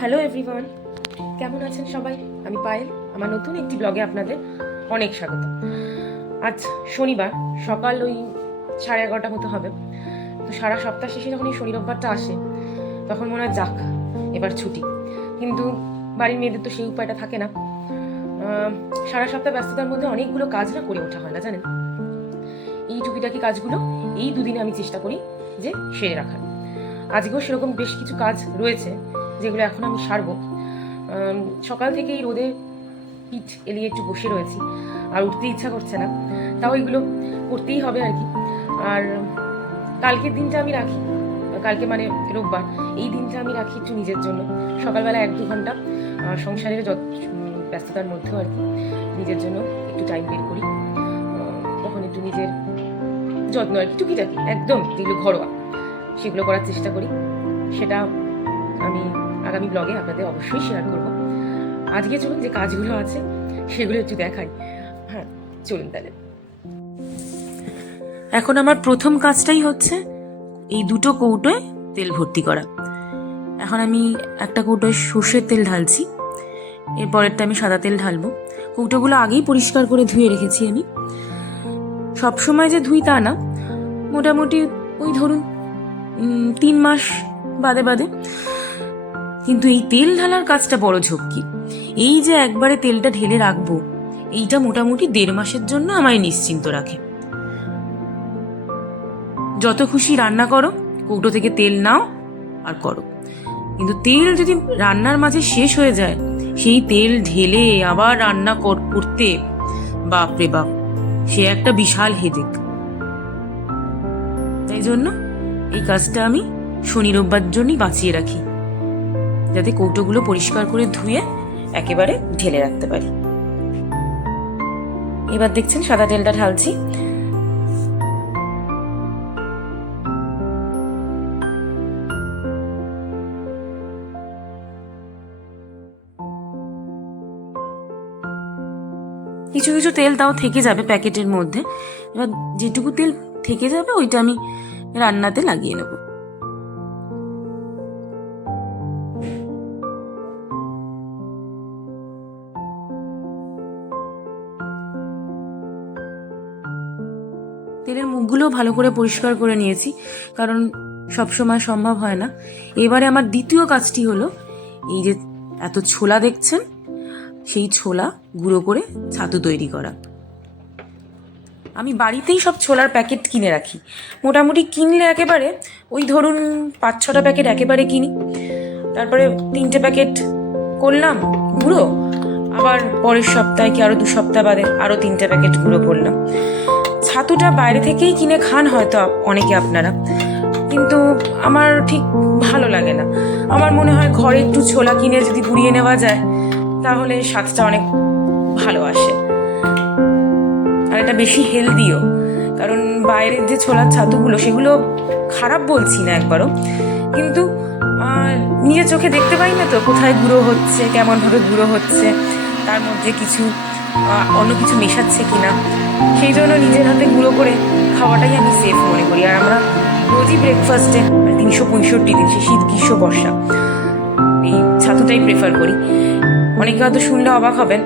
Hello everyone, কেমন আছেন সবাই? আমি পায়েল, আমার নতুন একটি ব্লগে আপনাদের অনেক স্বাগত। আজ শনিবার সকাল ওই 11:30 মতো হবে। তো সারা সপ্তাহ শেষে যখন এই শনি রোববারটা আসে তখন মনে হয় যাক এবার ছুটি, কিন্তু বাড়ির মেয়েদের তো সেই উপায়টা থাকে না। সারা সপ্তাহ ব্যস্ততার মধ্যে অনেকগুলো কাজ না করে ওঠা হয় না, জানেন। এই টুকিটাকি কাজগুলো এই দুদিনে আমি চেষ্টা করি যে সেরে রাখার। আজকেও সেরকম বেশ কিছু কাজ রয়েছে যেগুলো এখন আমি সারবো। সকাল থেকে এই রোদে পিঠ এলিয়ে একটু বসে রয়েছি, আর উঠতে ইচ্ছা করছে না, তাও এগুলো করতেই হবে আর কি। আর কালকের দিনটা আমি রাখি, কালকে মানে রোববার, এই দিনটা আমি রাখি একটু নিজের জন্য। সকালবেলা 1-2 ঘন্টা সংসারের ব্যস্ততার মধ্যেও আর কি নিজের জন্য একটু টাইম বের করি। তখন একটু নিজের যত্ন আর কি, টুকিটাকি একদম যেগুলো ঘরোয়া সেগুলো করার চেষ্টা করি। সেটা আমি আগামী ব্লগে আপনাদের অবশ্যই শেয়ার করব। আজকে চলুন যে কাজগুলো আছে সেগুলো একটু দেখাই। হ্যাঁ চলুন তাহলে। এখন আমার প্রথম কাজটাই হচ্ছে এই দুটো কৌটোয় তেল ভর্তি করা। এখন আমি একটা কৌটোয় সর্ষের তেল ঢালছি, এরপরেরটা আমি সাদা তেল ঢালবো। কৌটোগুলো আগেই পরিষ্কার করে ধুয়ে রেখেছি আমি। সবসময় যে ধুই তা না, মোটামুটি ওই ধরুন 3 মাস বাদে বাদে। কিন্তু এই তেল ঢালার কাজটা বড় ঝক্কি। এই যে একবারে তেলটা ঢেলে রাখবো, এইটা মোটামুটি 1.5 মাসের জন্য আমায় নিশ্চিন্ত রাখে। যত খুশি রান্না করো, কৌটো থেকে তেল নাও আর করো, কিন্তু তেল যদি রান্নার মাঝে শেষ হয়ে যায়, সেই তেল ঢেলে আবার রান্না করতে বাপরে বাপ, সে একটা বিশাল হেডেক। তাই জন্য এই কাজটা আমি শনি রোববার জন্যই বাঁচিয়ে রাখি, যাতে কৌটোগুলো পরিষ্কার করে ধুয়ে একেবারে ঢেলে রাখতে পারি। এবার দেখছেন সাদা তেলটা ঢালছি। কিছু কিছু তেল তাও থেকে যাবে প্যাকেটের মধ্যে। এবার যেটুকু তেল থেকে যাবে ওইটা আমি রান্নাতে লাগিয়ে নেব। তেলের মুখগুলো ভালো করে পরিষ্কার করে নিয়েছি, কারণ সব সময় সম্ভব হয় না। এবারে আমার দ্বিতীয় কাজটি হলো এই যে এত ছোলা দেখছেন, সেই ছোলা গুঁড়ো করে ছাতু তৈরি করা। আমি বাড়িতেই সব ছোলার প্যাকেট কিনে রাখি। মোটামুটি কিনলে একেবারে ওই ধরুন 5-6টা প্যাকেট একেবারে কিনি, তারপরে 3টে প্যাকেট করলাম গুঁড়ো, আবার পরের সপ্তাহে কি আরো 2 সপ্তাহ বাদে আরো 3টে প্যাকেট গুঁড়ো করলাম। ছাতুটা বাইরে থেকেই কিনে খান হয়তো অনেকে আপনারা, কিন্তু আমার ঠিক ভালো লাগে না। আমার মনে হয় ঘরে একটু ছোলা কিনে যদি গুঁড়িয়ে নেওয়া যায় তাহলে স্বাদটা অনেক ভালো আসে, আর এটা বেশি হেলদিও। কারণ বাইরের যে ছোলার ছাতুগুলো সেগুলো খারাপ বলছি না একবারও, কিন্তু নিজের চোখে দেখতে পাই না তো কোথায় গুঁড়ো হচ্ছে, কেমনভাবে গুঁড়ো হচ্ছে, তার মধ্যে কিছু অন্য কিছু মেশাচ্ছে কিনা। সেই জন্য নিজের হাতে গুঁড়ো করে খাওয়াটাই আমি সেফ মনে করি। আর আমরা রোজই ব্রেকফাস্টে 365 দিন, সে শীত গ্রীষ্ম বর্ষা, এই ছাতুটাই প্রেফার করি। অনেকে হয়তো শুনলে অবাক হবেন,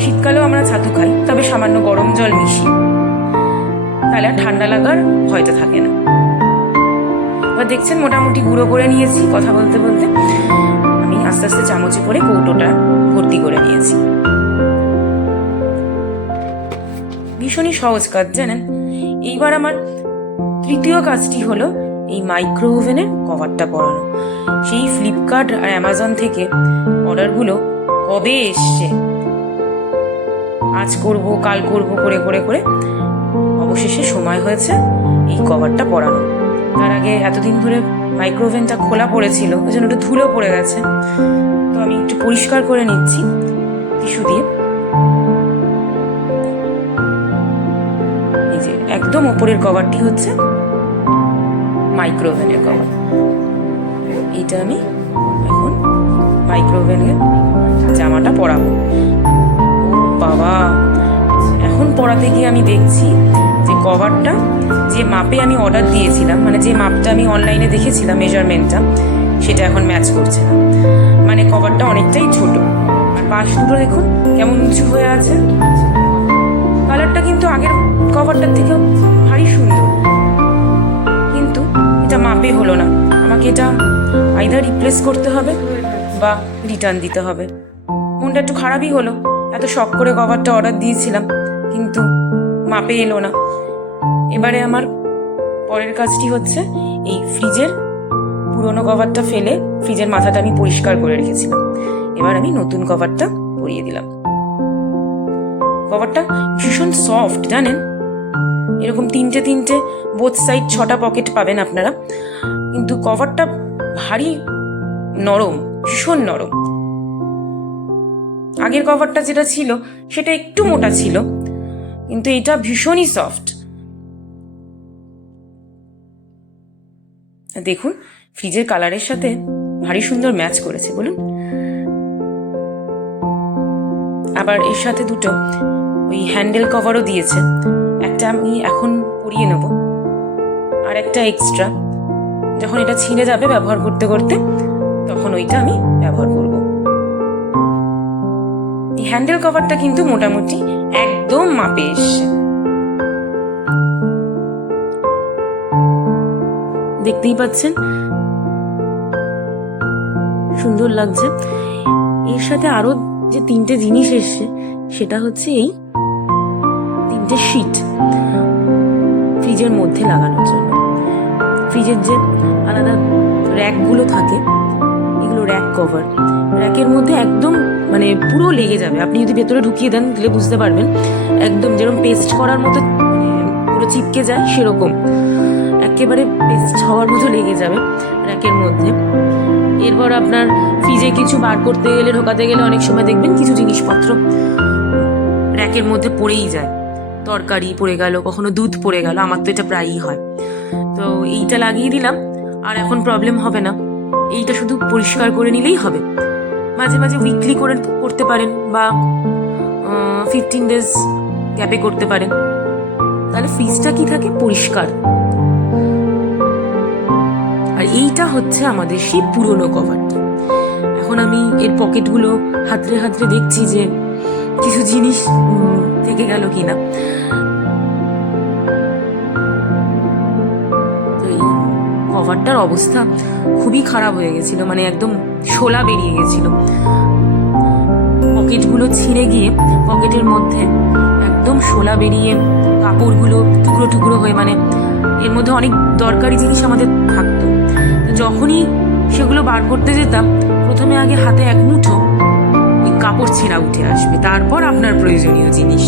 শীতকালেও আমরা ছাতু খাই, তবে সামান্য গরম জল মিশিয়ে, তাহলে আর ঠান্ডা লাগার ভয়টা থাকে না। এবার দেখছেন মোটামুটি গুঁড়ো করে নিয়েছি। কথা বলতে বলতে আমি আস্তে আস্তে চামচে করে কৌটোটা ভর্তি করে নিয়েছি। ভীষণই সহজ কাজ, জানেন। এইবার আমার তৃতীয় কাজটি হলো এই মাইক্রো ওভেনের কভারটা পরানো। সেই ফ্লিপকার্ট আর অ্যামাজন থেকে অর্ডারগুলো কবে এসছে, আজ করব কাল করব করে করে করে অবশেষে সময় হয়েছে এই কভারটা পরানো। তার আগে এতদিন ধরে মাইক্রো ওভেনটা খোলা পড়েছিল, ওই জন্য একটু ধুলো পড়ে গেছে। তো আমি একটু পরিষ্কার করে নিচ্ছি টিস্যু দিয়ে। এই যে একদম ওপরের কভারটি হচ্ছে মাইক্রো ওভেনের কভার। এইটা আমি এখন মাইক্রো ওভেনের জামাটা পরাবো। ও বাবা, এখন পরাতে গিয়ে আমি দেখছি যে কভারটা যে মাপে আমি অর্ডার দিয়েছিলাম, মানে যে মাপটা আমি অনলাইনে দেখেছিলাম মেজারমেন্টটা, সেটা এখন ম্যাচ করছে না, মানে কভারটা অনেকটাই ছোট। আর পাশ দুটো দেখুন কেমন উঁচু হয়ে আছে। কালারটা কিন্তু আগের কভারটার থেকেও ভারী সুন্দর, কিন্তু এটা মাপে হলো না। আমাকে এটা আইদার রিপ্লেস করতে হবে বা রিটার্ন দিতে হবে। মনটা একটু খারাপই হলো, এত শখ করে কভারটা অর্ডার দিয়েছিলাম কিন্তু মাপে এলো না। এবারে আমার পরের কাজটি হচ্ছে এই ফ্রিজের পুরোনো কভারটা ফেলে ফ্রিজের মাথাটা আমি পরিষ্কার করে রেখেছিলাম। এবার আমি নতুন কভারটা পরিয়ে দিলাম। কভারটা ভীষণ সফট জানেন, এরকম তিনটে বোথ সাইড 6টা পকেট পাবেন আপনারা, কিন্তু কভারটা ভারী নরম, ভীষণ নরম। আগের কভারটা যেটা ছিল সেটা একটু মোটা ছিল, কিন্তু এটা ভীষণই সফট। দেখুন ফ্রিজের কালারের সাথে ভারী সুন্দর ম্যাচ করেছে বলুন। আবার এর সাথে দুটো ওই হ্যান্ডেল কভারও দিয়েছে, একটা আমি এখন পরিয়ে নেব, আর একটা এক্সট্রা যখন এটা ছিঁড়ে যাবে ব্যবহার করতে করতে তখন ওইটা আমি ব্যবহার করব। এই হ্যান্ডেল কভারটা কিন্তু মোটামুটি একদম মাপে এসছে, দেখতেই পাচ্ছেন সুন্দর লাগছে। এর সাথে আরো যে 3টে জিনিস এসছে সেটা হচ্ছে এই 3টে শীট ফ্রিজের মধ্যে লাগানোর জন্য। ফ্রিজের যে আলাদা র্যাকগুলো থাকে, এগুলো র্যাক কভার, র্যাকের মধ্যে একদম মানে পুরো লেগে যাবে। আপনি যদি ভেতরে ঢুকিয়ে দেন তাহলে বুঝতে পারবেন, একদম যেরকম পেস্ট করার মতো পুরো চিপকে যায় সেরকম একেবারে পেস্ট হওয়ার মতো লেগে যাবে র্যাকের মধ্যে। এরপর আপনার ফ্রিজে কিছু বার করতে গেলে, ঢোকাতে গেলে অনেক সময় দেখবেন কিছু জিনিসপত্র র্যাকের মধ্যে পড়েই যায়, তরকারি পড়ে গেল, কখনো দুধ পড়ে গেল, আমার তো এটা প্রায়ই হয়। তো এইটা লাগিয়ে দিলাম, আর এখন প্রবলেম হবে না। এইটা শুধু পরিষ্কার করে নিলেই হবে। মাঝে মাঝে উইকলি করে করতে পারেন বা 15 days গ্যাপে করতে পারেন, তাহলে ফ্রিজটা কি থাকে পরিষ্কার। আর এইটা হচ্ছে আমাদের সেই পুরনো কভারটা। এখন আমি এর পকেটগুলো হাতড়ে হাতড়ে দেখছি যে কিছু জিনিস থেকে গেল কিনা। তো এই কভারটার অবস্থা খুবই খারাপ হয়ে গেছিল, মানে একদম শোলা বেরিয়ে গেছিল। পকেটগুলো ছিঁড়ে গিয়ে পকেটের মধ্যে একদম শোলা বেরিয়ে কাপড়গুলো টুকরো টুকরো হয়ে, মানে এর মধ্যে অনেক দরকারি জিনিস আমাদের থাকতো। যখনই সেগুলো বার করতে যেতাম প্রথমে আগে হাতে এক মুঠো ওই কাপড় ছেঁড়া উঠে আসবে, তারপর আপনার প্রয়োজনীয় জিনিস।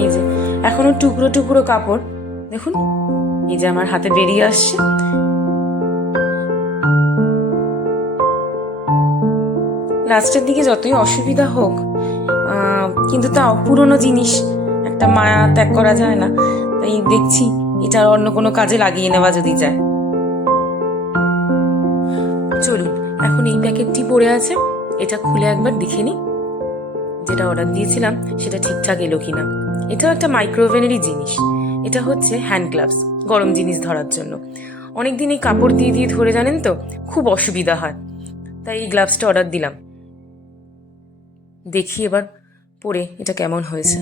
এই যে এখনো টুকরো টুকরো কাপড় দেখুন, এই যে আমার হাতে বেরিয়ে আসছে। লাস্টের দিকে যতই অসুবিধা হোক, কিন্তু তাও পুরনো জিনিস একটা মায়া ত্যাগ করা যায় না, তাই দেখছি এটা অন্য কোনো কাজে লাগিয়ে নেওয়া যদি যায়। চলুন এখন এই প্যাকেটটি পড়ে আছে, এটা খুলে একবার দেখে নিই যেটা অর্ডার দিয়েছিলাম সেটা ঠিকঠাক এলো কিনা। এটাও একটা মাইক্রোওভেনেরই জিনিস। এটা হচ্ছে হ্যান্ড গ্লাভস, গরম জিনিস ধরার জন্য। অনেকদিন এই কাপড় দিয়ে দিয়ে ধরে জানেন তো খুব অসুবিধা হয়, তাই এই গ্লাভসটা অর্ডার দিলাম। দেখি এবার পরে এটা কেমন হয়েছে।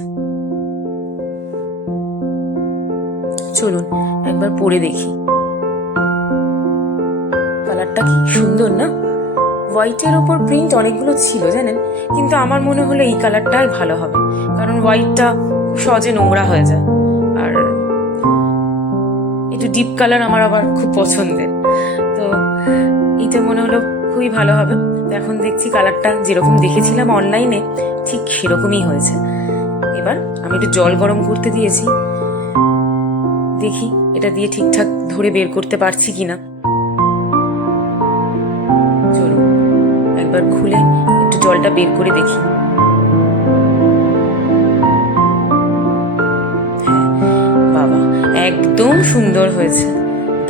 চলুন একবার পরে দেখি। কালারটা কি সুন্দর না? হোয়াইটের ওপর প্রিন্ট অনেকগুলো ছিল জানেন, কিন্তু আমার মনে হলো এই কালারটাই ভালো হবে, কারণ হোয়াইটটা সহজে নোংরা হয়ে যায়, আর একটু ডিপ কালার আমার আবার খুব পছন্দের, তো এইটা মনে হলো খুবই ভালো হবে। তো এখন দেখছি কালারটা যেরকম দেখেছিলাম অনলাইনে ঠিক সেরকমই হয়েছে। এবার আমি একটু জল গরম করতে দিয়েছি, দেখি এটা দিয়ে ঠিকঠাক ধরে বের করতে পারছি কিনা। চলুন একবার খুলে একটু জলটা বের করে দেখি। বাবা একদম সুন্দর হয়েছে,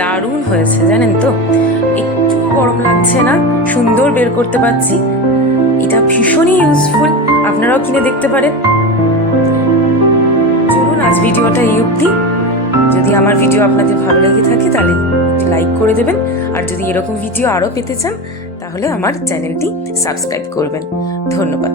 দারুণ হয়েছে জানেন তো, একটু গরম লাগছে না, সুন্দর বের করতে পারছি। এটা ভীষণই ইউজফুল, আপনারাও কিনে দেখতে পারেন। আজ ভিডিওটা এই অবধি। যদি আমার ভিডিও আপনাদের ভালো লেগে থাকে তাহলে একটু লাইক করে দেবেন, আর যদি এরকম ভিডিও আরও পেতে চান তাহলে আমার চ্যানেলটি সাবস্ক্রাইব করবেন। ধন্যবাদ।